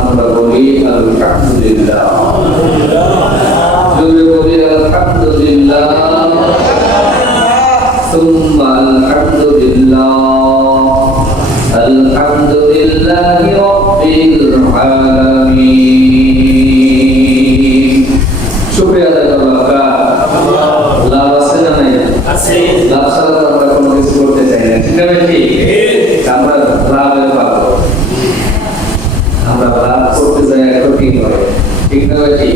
আমরা বলি আলহামদুলিল্লাহ, যদি বলি আলহামদুলিল্লাহ, সুম্মা আলহামদুলিল্লাহ, আলহামদুলিল্লাহি রাব্বিল আলামিন। শুকরিয়া আদায় করলাম। লাভ আছে না নাই? আছে। লাভ ছাড়া তো আমরা কোনো কিছু করতে চাই না, ঠিক না ভাই? আমরা লাভের পাবো, আমরা লাভ করতে চাই এখন ঠিক হবে, ঠিক না ভাই?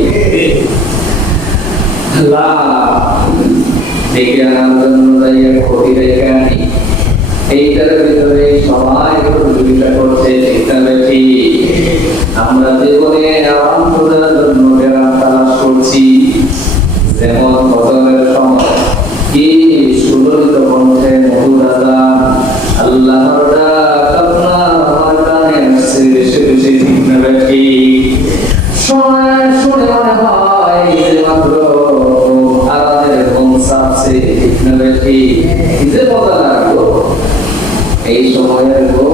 লাভ দেখে আনার জন্য ক্ষতি রেখে আনি, এইটার ভিতরে সবাই প্রতিযোগিতা করছে, ঠিক না ভাই? আমরা জীবনে আরাম করার জন্য তালাশ করছি, যেমন ফজরের সময় কি সুললিত কণ্ঠে মধুর আযান, আল্লাহর ডাক আপনার কানে আসছে বেশি বেশি, ঠিক না ভাই? শুনে মনে হয় যে মাত্র আরামের ঘুম ছাপছে, ঠিক না ভাই? কি যে মজা লাগলো এই সময়ের গো,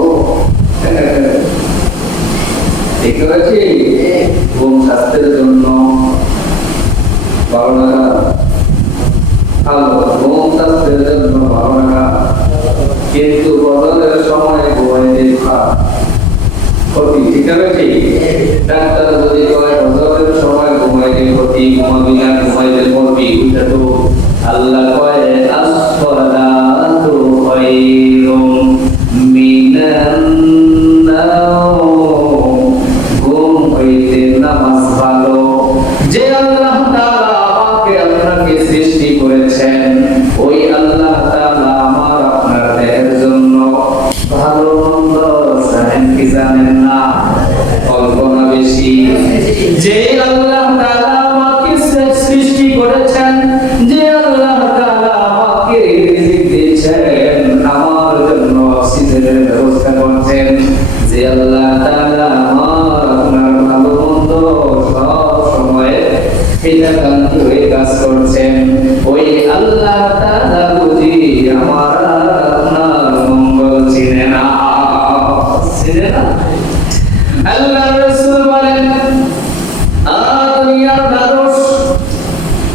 ঠিক না ভাই? ঘুম স্বাস্থ্যের জন্য 12 টাকা ভালো, ঘুম স্বাস্থ্যের জন্য 12 টাকা, কিন্তু বদলের সময় ঘুমাইতে ক্ষতি, ঠিক না ভাই? ডাক্তার যদি কয় বদলের সময় ঘুমাইতে ক্ষতি, ঘুমাবি না, ঘুমাইতে মরবি, ওইটা তো আল্লাহ কয় আসফালাতু খায়রুম মিনান নাওম, ঘুম হইতে নামাজ ভালো। যে আল্লাহ তাআলা আমাকে আপনাকে সৃষ্টি করেছেন, ওই আল্লাহ তাআলা আমার আপনার দেহের জন্য ভালো মন্দ জানেন কি জানেন না? কল্পনা বেশি। যে আল্লাহ তাআলা আমাকে সৃষ্টি করেছেন, যে আল্লাহ তাআলা আমাকে রিজিক দিয়েছেন, আমার জন্য অক্সিজেনের ব্যবস্থা করছেন, যে আল্লাহ তাআলা আমার আপনার ভালো মন্দ সব সময় হিতাকাঙ্ক্ষী হয়ে কাজ করছেন, ওই আল্লাহ তাআলা বুঝি আমার আপনার মঙ্গল চিনে না, চিনে না? আল্লাহর রাসূল বলেন, দুনিয়ার মানুষ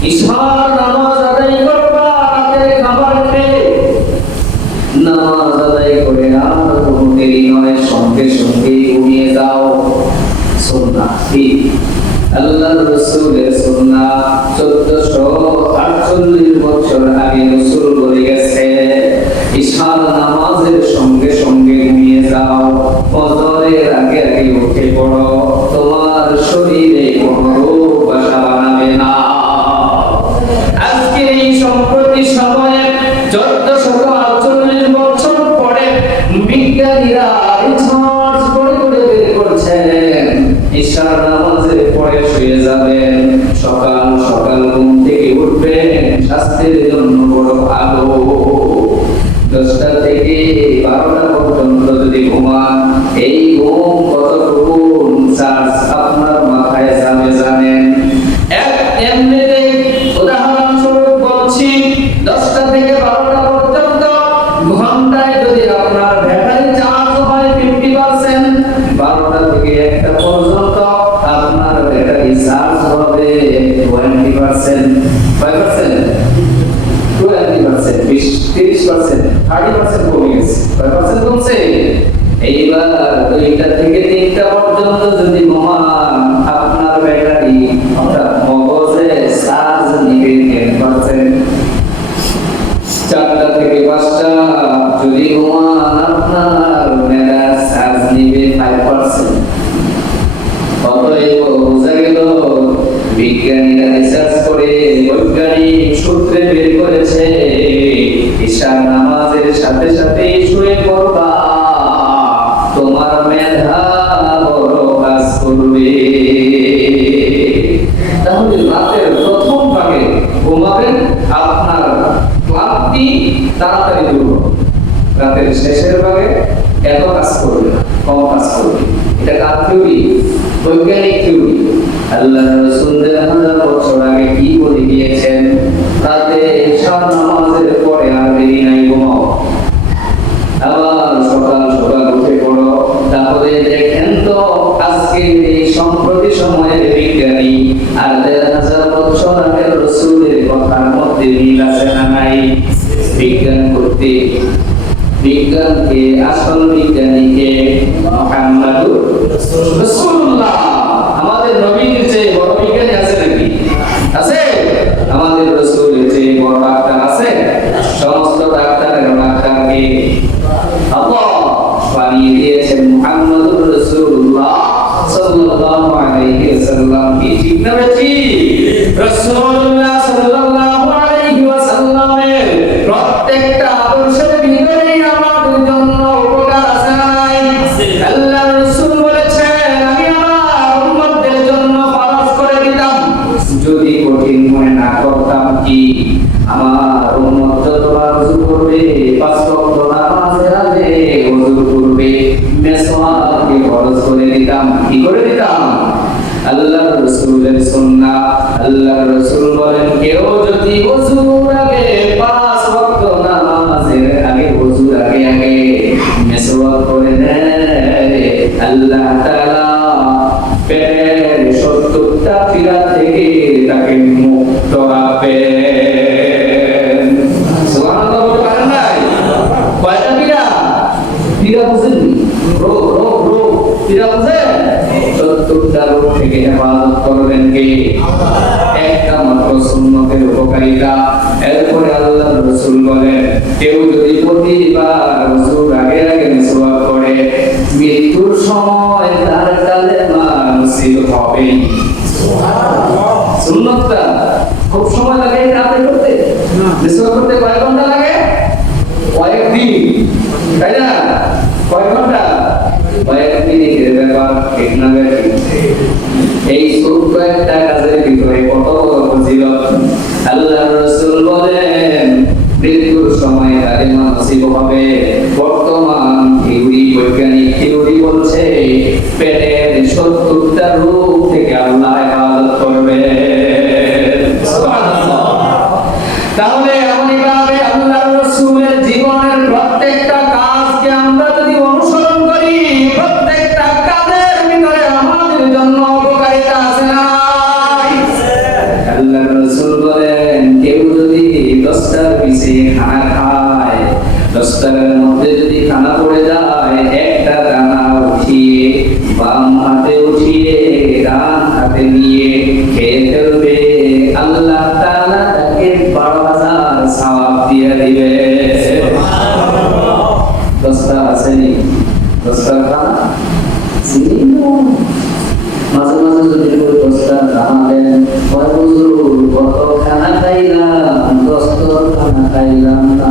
ঈশার নামাজ আদায় করবা, রাতের খাবার খেয়ে নামাজ আদায় করে আর কোনো দেরি নয়, সঙ্গে সঙ্গে ঘুমিয়ে যাও। সুন্নাহ কি? আল্লাহর রাসূলের সুন্নাহ 1448 বছর আগে রাসূল বলে গেছে, ঈশার নামাজের সঙ্গে সঙ্গে ঘুমিয়ে যাও, ফজরের আগে আগে উঠে পড়ো, তোমার শরীরে কোনো রোগ বাসা বানাবে না। আজকে এই সম্প্রতি সময়ে 1448 বছর পরে বিজ্ঞানীরা রিসার্চ করে করে বের করছেন, ঈশার নামাজের পরে শুয়ে যাবেন, সকাল সকাল ঘুম থেকে উঠবেন, স্বাস্থ্যের জন্য বড় ভালো। 10টা থেকে 12টা পর্যন্ত যদি ঘুমান, এই ঘুম কতটুকু চার্জ আপনার মাথায় যাবে জানেন? এমনিতে উদাহরণস্বরূপ বলছি, 10টা থেকে 12টা পর্যন্ত ঘন্টায় যদি আপনার ব্যাটারি চার্জ হয় 50%, 12টা থেকে 1টা পর্যন্ত আপনার ব্যাটারি চার্জ হবে 20%। কয় পার্সেন্ট? 20%, 30%, 30% কমে গেছে। কয় পার্সেন্ট কমছে? এইবার 2টা থেকে 3টা পর্যন্ত যদি ঘুমান, আপনার ব্যাটারি অর্থাৎ মগজে চার্জ নিবে 10%। 4টা থেকে 5টা যদি ঘুমান, আপনার মেধা চার্জ নিবে 5%। অতএব বোঝা গেল বিজ্ঞানীরা রিসার্চ করে বৈজ্ঞানিক সূত্রে বের করেছে, ঈশার নামাজের সাথে সাথে শুয়ে পড়বা, তোমার মেধা বড় কাজ করবে। তাহলে রাতের প্রথম ভাগে ঘুমাবেন, আপনার ক্লান্তি তাড়াতাড়ি দূর হবে। রাতের শেষের ভাগে এত কাজ করবে না, কম কাজ করবে। এটা কার থিওরি? বৈজ্ঞানিক থিওরি। আল্লাহর রাসূল 1000 বছর আগে কি বলে দিয়েছেন? রাতে ঈশার নামাজের পরে আর দেরি নাই, ঘুমাও। আবার সকাল সকাল উঠে পড়ো। তাহলে দেখেন তো আজকে আজকে এই সম্প্রতি সময়ের বিজ্ঞানী আর ১,৫০০ বছর আগের রাসূলের কথার মধ্যে মিল আছে না নাই? বিজ্ঞান করতে বিজ্ঞানকে আসল বিজ্ঞানীকে মুহাম্মাদুর রাসূলুল্লাহ, আমাদের নবীর চেয়ে বড় বিজ্ঞানী আছে নাকি? আছে? আমাদের রাসূলের চেয়ে বড় ডাক্তার আছে? সমস্ত ডাক্তারের ডাক্তারকে আল্লাহ বানিয়ে দিয়েছেন মুহাম্মাদুর রাসূলুল্লাহ সাল্লাল্লাহু আলাইহি ওয়াসাল্লাম। কি ঠিক না বেশি? রাসূলুল্লাহ সাল্লাল্লাহু আলাইহি ওয়াসাল্লামের প্রত্যেকটা আদর্শের ভিতরেই আমাদের জন্য উপকার আছে নাই? আল্লাহ রাসূল বলেছেন, আমি আমার উম্মতদের জন্য ফরজ করে দিতাম, যদি কঠিন মনে না করতাম কি আমার উম্মত যতবার ওযু করবে ৫ ওয়াক্ত নামাজের আগে ওযু করবে, মেসওয়াককে ফরজ করে দিতাম। কি করে দিতাম? আল্লাহর রাসূলের সুন্নাহ। আল্লাহর রাসূল বলেন, কেউ যদি ওযুর আগে ৫ ওয়াক্ত নামাজের আগে ওযুর আগে মেসওয়াক করে নেয়, আল্লাহ তাআলা পেটের ৭০টা পীড়া থেকে তাকে মুক্ত রাখবেন। সুবহানাল্লাহ বলতে পারেন নাই? কয়টা পীড়া? পীড়া বুঝেন? রোগ পীড়া বুঝেন? ৭০টা রোগ থেকে হেফাজত করবেন কে? একটা মাত্র সুন্নতের উপকারিতা। এরপরে আল্লাহর রাসূল বলেন, কেউ যদি প্রতিবার ওযুর আগে মিসওয়াক করে, মৃত্যুর সময় তার কালেমা নসিব হবে। সুবহানাল্লাহ। সুন্নতটা খুব সময় লাগে রাতে করতে, মিসওয়াক করতে কয় ঘন্টা লাগে? কয়েকদিন, তাই না? কয় ঘন্টা? কয়েকদিনের ব্যাপার, ঠিক না বেশি? এই ছোট্ট একটা কাজের ভিতরে কত বড় ফজিলত। আল্লাহর রাসূল বলেন, মৃত্যুর সময় কালেমা নসিব হবে। বর্তমান বৈজ্ঞানিক থিওরি বলছে পেটের ৭০টা রোগ থেকে আল্লাহ হেফাজত করবে। সুবহানাল্লাহ। তাহলে এমনিভাবে আল্লাহর রাসূলের জীবনের প্রত্যেকটা কাজকে আমরা যদি অনুসরণ করি, প্রত্যেকটা কাজের ভিতরে আমাদের জন্য উপকারিতা আছে না? আল্লাহর রাসূল বলেন, কেউ যদি 10টার পিছে খানা খায়, 10টার মধ্যে যদি খানা পড়ে যায়, একটা দানা উঠিয়ে বাম হাতে উঠিয়ে ডান হাতে নিয়ে খেয়ে ফেলবে, আল্লাহ তাআলা তাকে 12,000 সওয়াব দিয়ে দিবে। 10টা আসেনি? 10টার খানা মাঝে মাঝে যদি 10টা খানা দেন, কয় হুজুর কত খানা খাইলাম? 10টা খানা খাইলাম না।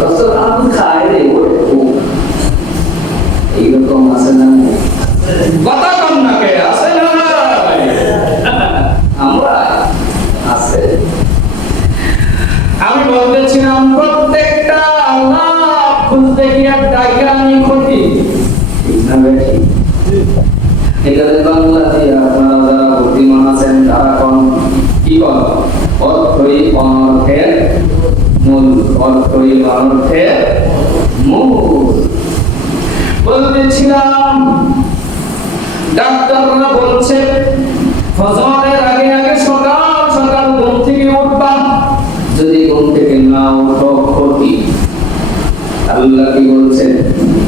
10টা খানা খায় রে, এইরকম আছে না? কথা কম না কে? আছে না? আমরা আছে। আমি বলতেছিলাম প্রত্যেকটা আল্লাহ খুঁজতে গিয়ে ডাইকানি ক্ষতি, ঠিক না বেশি? এখানে বাংলাতে আপনারা যারা বুদ্ধিমান আছেন তারা কোন কি বল? অর্থই অনর্থের মূল, অর্থই অনর্থের মূল। বলতেছিলাম ডাক্তাররা বলছে ফজরের আগে সকাল সকাল ঘুম থেকে উঠবা, যদি ঘুম থেকে না উঠো ক্ষতি। আল্লাহ কি বলছেন?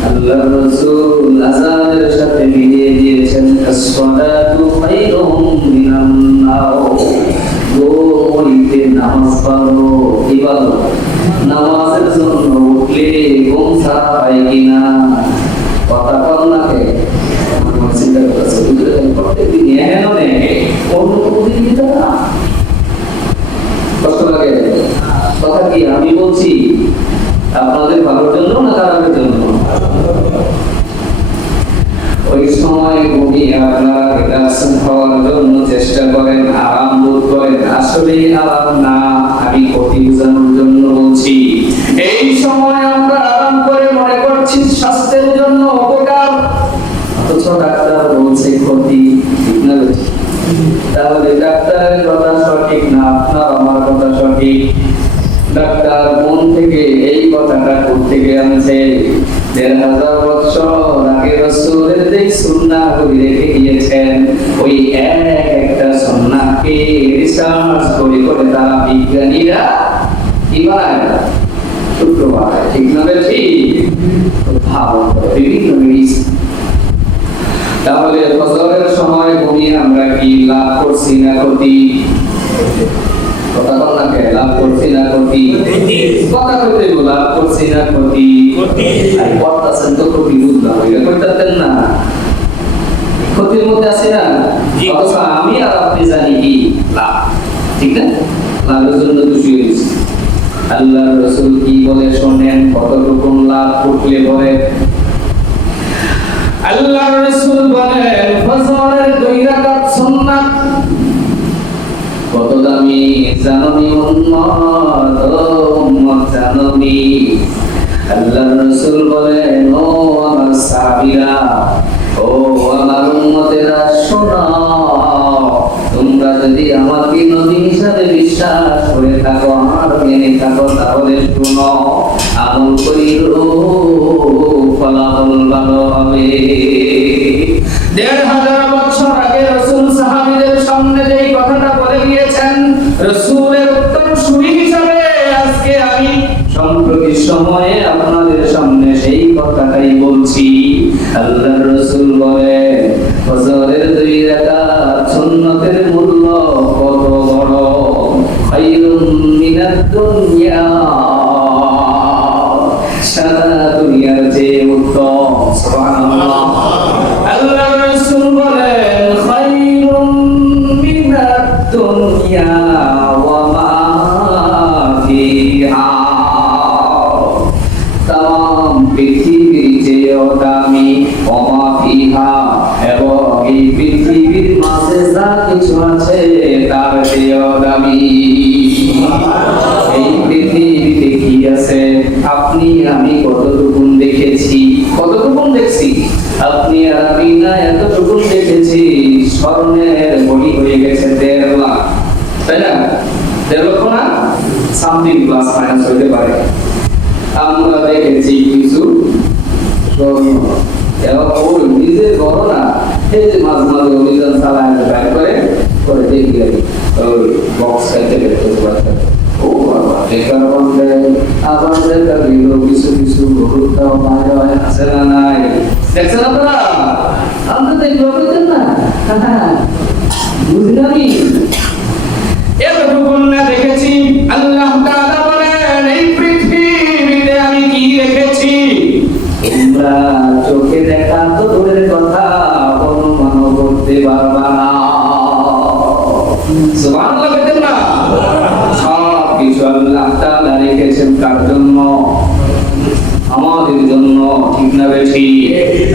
আল্লাহর রাসূল আযানের সাথে মিলিয়ে দিয়েছেন, as-salatu খায়রুম মিনান নাওম। ঘুমাইতে নামাজ পড়ো, ইবাদত। নামাজের জন্য উঠলে ঘুম ছাড়া পাই কিনা? কথা কম না কে? চিন্তা করছে প্রত্যেকদিন এহেন নেই অন্য প্রতিদিন দিতে না কষ্ট লাগে। কথা কি আমি বলছি আপনাদের ভালোর জন্য না খারাপের জন্য? ওই সময় ঘুমিয়ে আপনারা রিল্যাক্স হওয়ার জন্য চেষ্টা করেন, আরাম বোধ করেন, আসলে আরাম না, আমি ক্ষতি বোঝানোর জন্য বলছি। এই সময় আমরা আরাম করে মনে করছি স্বাস্থ্যের জন্য উপকার, অথচ ডাক্তার বলছে ক্ষতি, ঠিক না? তাহলে ডাক্তারের কথা সঠিক না আপনার আমার কথা সঠিক? ডাক্তার মন থেকে এই কথাটা করতে গিয়ে আনছে ১,৫০০ বছর আগে আগে রাসূলের যে সুন্নাহগুলি রেখে গিয়েছেন, ওই একটা সুন্নাহকে রিসার্চ করে করে তারা বিজ্ঞানীরা কি বানায়, সূত্র বানায়। ঠিক না ঠিক? ভালো বিভিন্ন মেডিসিন। তাহলে ফজরের সময় ঘুমিয়ে আমরা কি লাভ করছি না ক্ষতি? কথা বল না, লাভ করছি না ক্ষতি? কথা কইতে লাভ করছি না ক্ষতি? আর করতেছেন তো ক্ষতি বুঝলাম, এটা করতেছেন না, ক্ষতির মধ্যে আছে না। অথচ আমি আর আপনি জানি কি লাভ, ঠিক না? লাভের জন্য খুশি হয়েছি। আল্লাহর রাসূল কি বলে শোনেন, কতটুকু লাভ করলে বলে। আল্লাহর রাসূল বলেন ফজরের 2 রাকাত সুন্নাত কত দামি জানি উম্মত জানি। আল্লাহর রাসূল বলেন ও আমার সাহাবীরা, ও আমার উম্মতেরা শোনো, তোমরা যদি আমাকে নবী হিসাবে বিশ্বাস করে থাকো, আমার মেনে থাকো, তাহলে শোনো, আমল করিও, ফলাফল ভালো হবে। 1500 বছর আগে রাসূল সাহাবীদের সামনে যেই কথাটা বলে গিয়েছেন, রাসূলের উত্তরসূরি হিসাবে আজকে আমি সম্প্রতি সময়ে আপনাদের সামনে সেই কথাটাই বলছি। আল্লাহর রাসূল বলে ফজরের 2 রাকাত সুন্নতের মূল্য কত বড়, খায়রুম মিনাদ দুনিয়া, সারা দুনিয়ার চেয়ে উত্তম। সুবহানাল্লাহ। আল্লাহর রাসূল বলেন খায়রুম মিনাদ দুনিয়া ওয়া মা ফিহা, তাম পৃথিবীর চেয়েও দামি, ওয়া মা ফিহা, এবং এই পৃথিবীর মাঝে যা কিছু আছে তার চেয়েও দামি। এই পৃথিবীতে কি আছে আপনি আমি কতটুকু দেখেছি, কতটুকু দেখছি? আপনি আর আমি না এতটুকু দেখেছি, স্বর্ণের বড়ি হয়ে গেছে 1.5 লাখ, তাই না? 1.5 লক্ষ না, সামথিং প্লাস মাইনাস হতে পারে। আমরা দেখেছি কিছু স্বর্ণ, এবং ওই নিজের বড় না, এই যে মাঝে মাঝে অভিযান চালায় বাইর করে করে দেখি ওই বক্স খাইতে বের করতে পারছে। ও বাবা, বেকার বললে আবার দেখা গেল কিছু কিছু গরুটাও বাইরে আছে না নাই, দেখছেন আপনারা? আমরা দেখবো না, বুঝলি আমি এতটুকু না দেখেছি। আল্লাহ তাআলা বলেন এই পৃথিবীতে আমি কি রেখেছি তোমরা চোখে দেখা তো দূরের কথা অনুমান করতে পারবা না। সুবহানাল্লাহ, বলেন না? সব কিছু আল্লাহ তাআলা রেখেছেন কার জন্য? আমাদের জন্য, ঠিক না বেশি?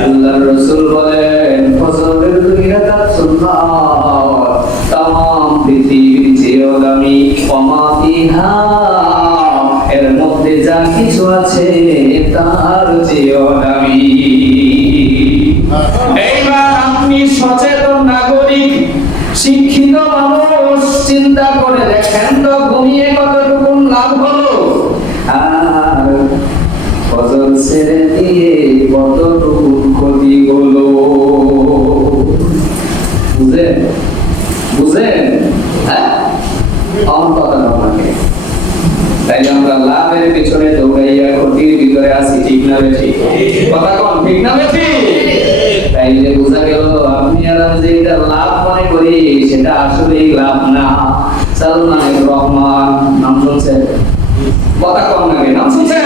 আল্লাহর রাসূল বলেন ফজরের 2 রাকাত সুন্নাত তাম পৃথিবীর চেয়েও দামি, ওয়া মা ফিহা, এর মধ্যে যা কিছু আছে তার চেয়েও দামি। এইবার আপনি সচেতন নাগরিক, শিক্ষিত মানুষ, চিন্তা করে দেখেন তো ঘুমিয়ে কতটুকু লাভ হলো, আর ফজর ছেড়ে দিয়ে কতটুকু ক্ষতি হলো। বুঝেন? বুঝেন? হ্যাঁ, আমার কথা আপনাকে। তাই আমরা লাভের পিছনে দৌড়াইয়া ক্ষতির ভিতরে আছি, ঠিক না বেশি? কথা কোন, ঠিক না বেশি? তাইলে বোঝা গেল আপনি আর আমি যে এটা লাভ মনে করি সেটা আসলেই লাভ না। সালমান রহমান নাম শুনছেন? কথা কম নাকি, নাম শুনছেন?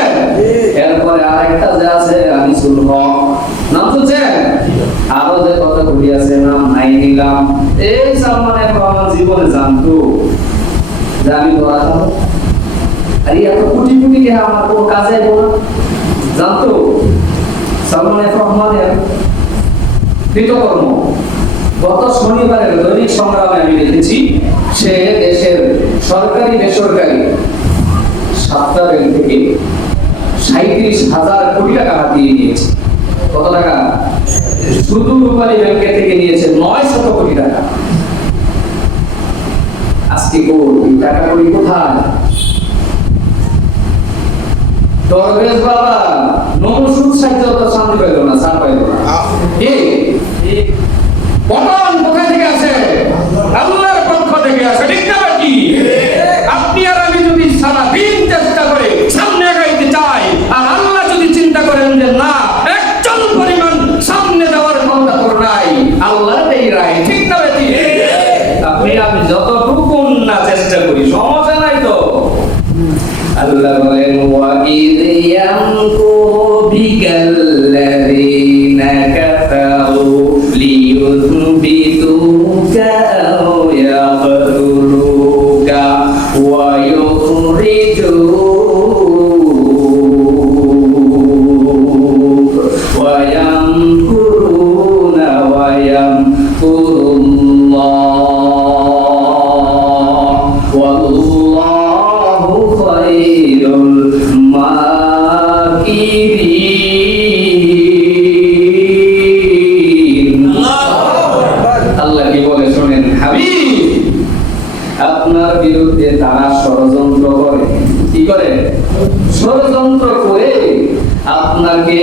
এরপরে আরেকটা যে আছে আনিসুল হক, নাম শুনছেন? আরো যে কতগুলি আছে নাম নাই নিলাম। এই সালমান রহমান জীবনে জানতো যে আমি ধরা খাবো, আর এত কোটি কোটি টাকা আমার কোনো কাজে না, জানতো? সালমান রহমানের কৃতকর্ম গত শনিবারের দৈনিক সংগ্রামে আমি দেখেছি, সে দেশের সরকারি বেসরকারি 7টা ব্যাংক থেকে 37,000 কোটি টাকা হাতিয়ে নিয়েছে। কত টাকা? শুধু রূপালী ব্যাংকের থেকে নিয়েছে 900 কোটি টাকা। আজকে টাকা করি কোথায়? দরবেশ বাবা নমসুদ সাইতে তো শান্তি পাইল না, শান্তি পাইল না। ঠিক পতন কোথায় থেকে আসে? আল্লাহর পক্ষ থেকে আসে, ঠিক না কি? আপনি আর আমি যদি সারা দিন চেষ্টা করে সামনে আগাইতে চাই, আর আল্লাহ যদি চিন্তা করেন যে না একজন পরিমাণ সামনে যাওয়ার ক্ষমতা তোর নাই, আল্লাহর এই রায়, ঠিক না বেটি? আপনি আমি যতটুকু না চেষ্টা করি সমস্যা নাই তো। আল্লাহ বলেন ওয়াইদ ইয়ামকুরু বিকাল্লাযীনা কাফারু লিয়ুথবিতুকা আও ইয়াকতুলুকা ওয়া ইউখরিজুকা ওয়া ইয়ামকুরুনা ওয়া ইয়ামকুরুল্লাহ ওয়াল্লাহু খায়রুল মাকিরিন। আল্লাহ কি বলে শুনেন হাবিব, আপনার বিরুদ্ধে তারা ষড়যন্ত্র করে। কি করে? ষড়যন্ত্র করে আপনাকে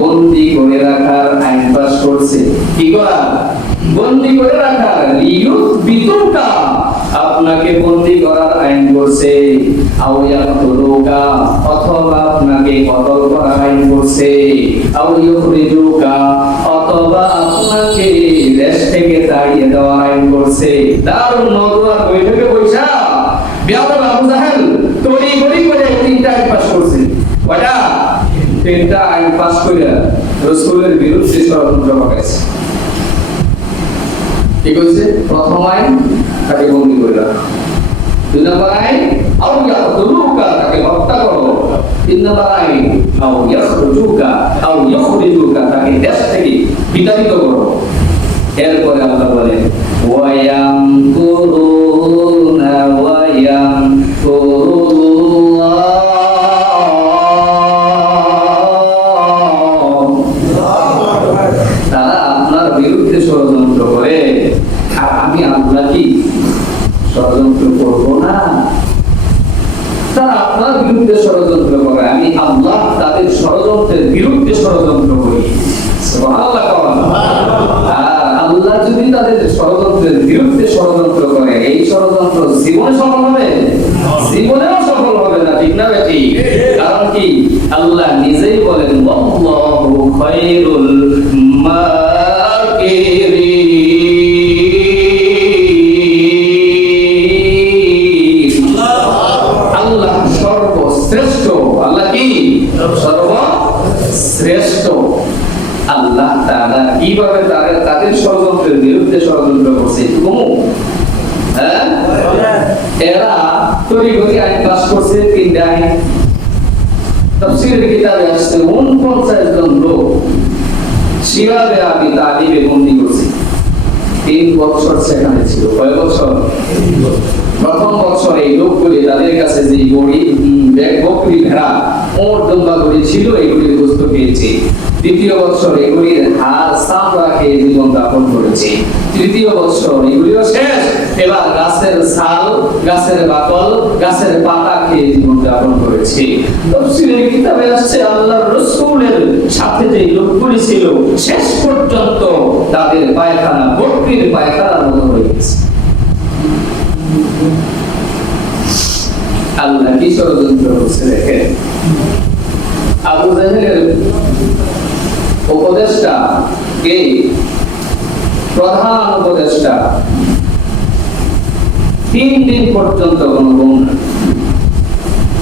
বন্দী করে রাখার আইন পাস করছে। কি করা? বন্দী করে রাখার, লিয়ুথবিতুকা, আপনাকে বন্দী করার আইন করছে। আও ইয়াকতুলুকা, অথবা আপনাকে কতল করার আইন করছে। আও ইউখরিজুকা, অথবা আপনাকে দেশ থেকে তাড়িয়ে দেওয়ার আইন করছে। দারুন নওয়ার বৈঠকে বৈশা বিয়াদব আবু জাহেল তড়ি গড়ি করে তিনটা আইন পাস করছে। কয়টা? তিনটা আইন পাস করে রাসূলের বিরুদ্ধে ষড়যন্ত্র করেছে। কি কইছে? প্রথম আইন, তাকে বন্দী করে রাখা। 2 নম্বর আইন, আও ইয়াকতুলুকা, তাকে হত্যা করো। 3 নম্বর আইন, আও ইউখরিজুকা, তাকে দেশ থেকে বিতাড়িত করো। এরপরে আল্লাহ বলেন ওয়া ইয়ামকুরুনা ওয়া ইয়ামকুরুল্লাহ, তারা আপনার বিরুদ্ধে ষড়যন্ত্র করে, আর আমি আল্লাহ কি ষড়যন্ত্র করব না? তারা আপনার বিরুদ্ধে ষড়যন্ত্র করে, আমি আল্লাহ তাদের ষড়যন্ত্রের বিরুদ্ধে ষড়যন্ত্র করি। সুবহানাল্লাহ। আর আল্লাহ যদি তাদের ষড়যন্ত্রের বিরুদ্ধে ষড়যন্ত্র করে, এই ষড়যন্ত্র জীবনে সফল হবে? জীবনেও সফল হবে না, ঠিক না বেটি? কারণ কি? আল্লাহ নিজেই বলেন আল্লাহু খায়রুল মাকিরিন। আল্লাহ সর্বশ্রেষ্ঠ। আল্লাহ কি? সর্বশ্রেষ্ঠ। আল্লাহ তাআলা কিভাবে তাদের ষড়যন্ত্রের বিরুদ্ধে ষড়যন্ত্র করছে? হ্যাঁ, এরা তরিগতি আইন পাস করছে, 3টা আইন। তাফসীরের কিতাবে আসছে 49 জন লোক শিরাবে আবি তালিবে বন্দী করছে। 3 বছর সেখানে ছিল। কয় বছর? প্রথম বছর এই লোকগুলি তাদের কাছে যে বকরি, ভেড়া, ওট, দুম্বাগুলি ছিল, এগুলির গোশত পেয়েছে। দ্বিতীয় বছর এগুলির হাড়, চামড়া খেয়ে জীবন যাপন করেছে। তৃতীয় বছর এগুলিও শেষ, এবার গাছের ছাল, গাছের বাকল, গাছের পাতা খেয়ে জীবন যাপন করেছে। তাফসীরের কিতাবে আসছে আল্লাহর রাসূলের সাথে যে লোকগুলি ছিল শেষ পর্যন্ত তাদের পায়খানা বকরির পায়খানার মতো হয়ে গেছে। আল্লাহ কি ষড়যন্ত্র করছে দেখেন। আবু জাহেলের উপদেষ্টা কে? প্রধান উপদেষ্টা। 3 দিন পর্যন্ত কোনো ঘুম না,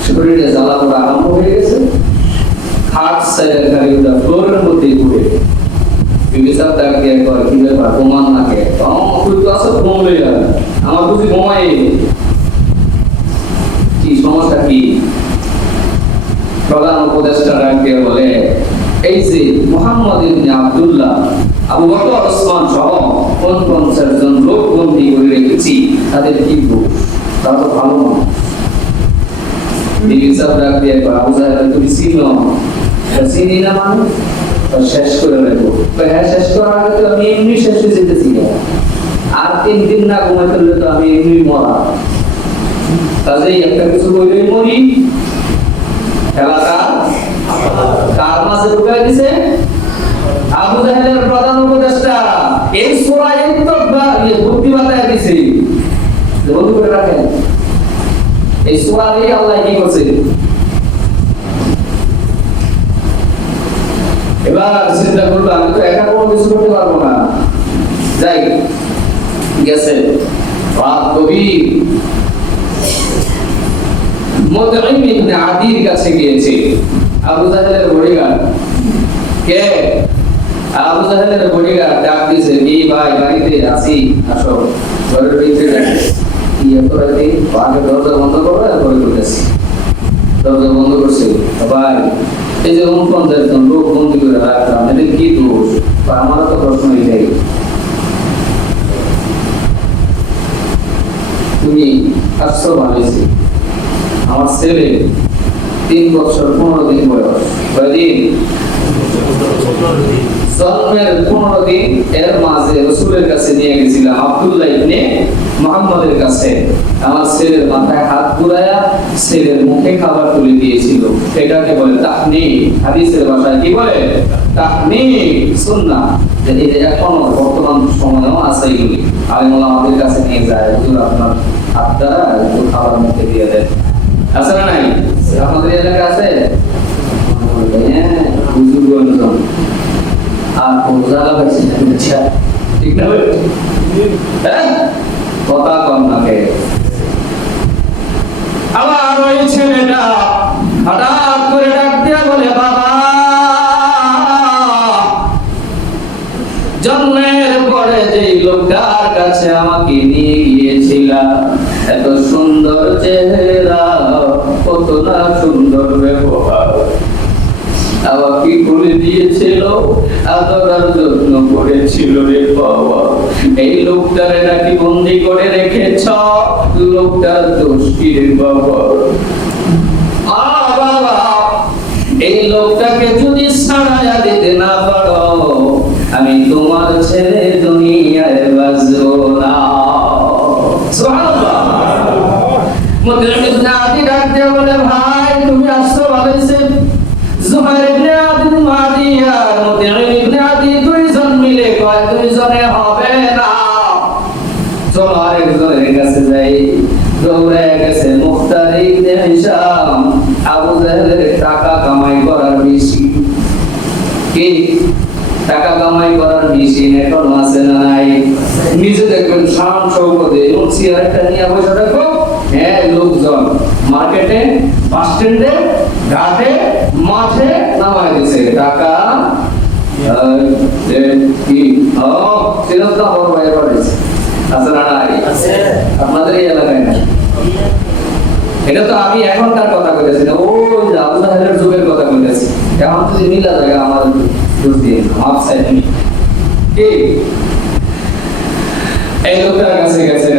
শরীরে জ্বালা পোড়া আরম্ভ হয়ে গেছে। খাট সাইডের গাড়িটা ফ্লোরের মধ্যে ঘুরে বিবিসাব ডাক দিয়ে কয় কি ব্যাপার, ঘুমান না কে? তুই তো আসো ঘুম লই, আমার বুঝি ঘুমাই, কি সমস্যা কি? প্রধান উপদেষ্টা ডাক দিয়ে বলে এই যে মুহাম্মদ ইবনে আব্দুল্লাহ, আবু বকর, ওসমান সহ 49 জন লোক বন্দী করে রেখেছি, তাদের কি দোষ? তারা তো ভালো মানুষ। বিবিসাব ডাক দিয়ে কয় আবু জাহেল তুমি চিনো? চিনি না মানে শেষ করে রাখবো। হ্যাঁ, শেষ করার আগে তো আমি এমনি শেষ হয়ে যেতেছি, আর 3 দিন না ঘুমাই ফেললে তো আমি এমনি মরা, কাজেই একটা কিছু বললেই মরি। খেলাটা কার মাঝে ঢুকাই দিছে? আবু জাহেলের প্রধান উপদেষ্টা এই সূরা বুদ্ধি বাতায় দিছে। বন্ধু করে রাখেন, এই সূরা দিয়ে আল্লাহ কি করছে? এবার চিন্তা করবো, আমি তো একা কোনো কিছু করতে পারবো না। যাই গেছে রাত গভীর, মুতঈম ইবনে আদির কাছে গিয়েছে। আবু জাহেলের বডিগার্ড কে? আবু জাহেলের বডিগার্ড ডাক দিয়েছে, কি ভাই বাড়িতে আছি, আসো ঘরের ভিতরে ডাকে। কি এত রাতে? আগে দরজা বন্ধ করো, এরপরে করতেছি। দরজা বন্ধ করছে, ভাই এই যে 49 জন লোক বন্দি করে রাখলাম, এদের কি দোষ? আমার তো প্রশ্ন এটাই, তুমি আসছো ভালোইছি, আমার ছেলে 3 বছর 15 দিন বয়স, কয়দিন? জন্মের 15 দিন, এর মাঝে রাসূলের কাছে নিয়ে গেছিলাম আব্দুল্লাহ ইবনে মুহাম্মাদের কাছে। আমার ছেলের মাথায় হাত বুলায়া ছেলের মুখে খাবার তুলে দিয়েছিল। এটাকে বলে তাহনিক। হাদিসের ভাষায় কি বলে? তাহনিক, সুন্নাহ। যদি এখনো বর্তমান সময়েও আছে এগুলি, আলেমুল্লাহ আমাদের কাছে নিয়ে যায়, হুজুর আপনার হাত দ্বারা একটু খাবার মুখে দিয়ে দেন। আছে না নাই? আমাদের এলাকা আছে। হ্যাঁ, হুজুরগণ আর কোন জায়গা পাইছে না, আচ্ছা ঠিক না ভাই? হ্যাঁ, কথা কম নাকে। আবার ওই ছেলেটা হঠাৎ করে ডাক দিয়া বলে, বাবা, জন্মের পরে যে লোকটার কাছে আমাকে নিয়ে গিয়েছিলা, এত সুন্দর চেহারা, কত না সুন্দর ব্যবহার, আবার কি করে দিয়েছিল, আদর আর যত্ন করেছিল রে বাবা। এই লোকটারে নাকি বন্দি করে রেখেছ, লোকটার দোষ কি রে বাবা? বাবা, এই লোকটাকে যদি ছাড়াইয়া দিতে না পারো, আমি তোমার ছেলে দুনিয়ায় বাঁচবো না। সুবহানাল্লাহ। মুতঈম ইবনে আদি ডাক দিয়ে বলে, ভাই তুমি আসছো ভালোইছে। জুবাইর ইবনে আদি মাদিয়া মুতঈম ইবনে আদি দুইজন মিলে কয়, দুইজনে হবে না, চলো আরেকজনের কাছে যাই। দৌড়ে গেছে মুখতার ইবনে হিশাম। আবু জাহেলের টাকা কামাই করার বেশি, কি টাকা কামাই করার মেশিন এখন আছে না নাই? নিজে দেখবেন শান শৌকতে চেয়ারটা নিয়ে বসে দেখো, হ্যাঁ লোকজন মার্কেটে, বাস স্ট্যান্ডে, ঘাটে, মাঠে নামাই দিছে টাকা। কি চিরতা বড় ভাই পড়েছে, আছে না নাই? আপনাদের এই এলাকায় নাই? এটা তো আমি এখনকার কথা বলেছি না, ওই যে আবু জাহেলের যুগের কথা বলেছি। এখন যদি মিলা জায়গা আমার এই লোকটার কাছে গেছে।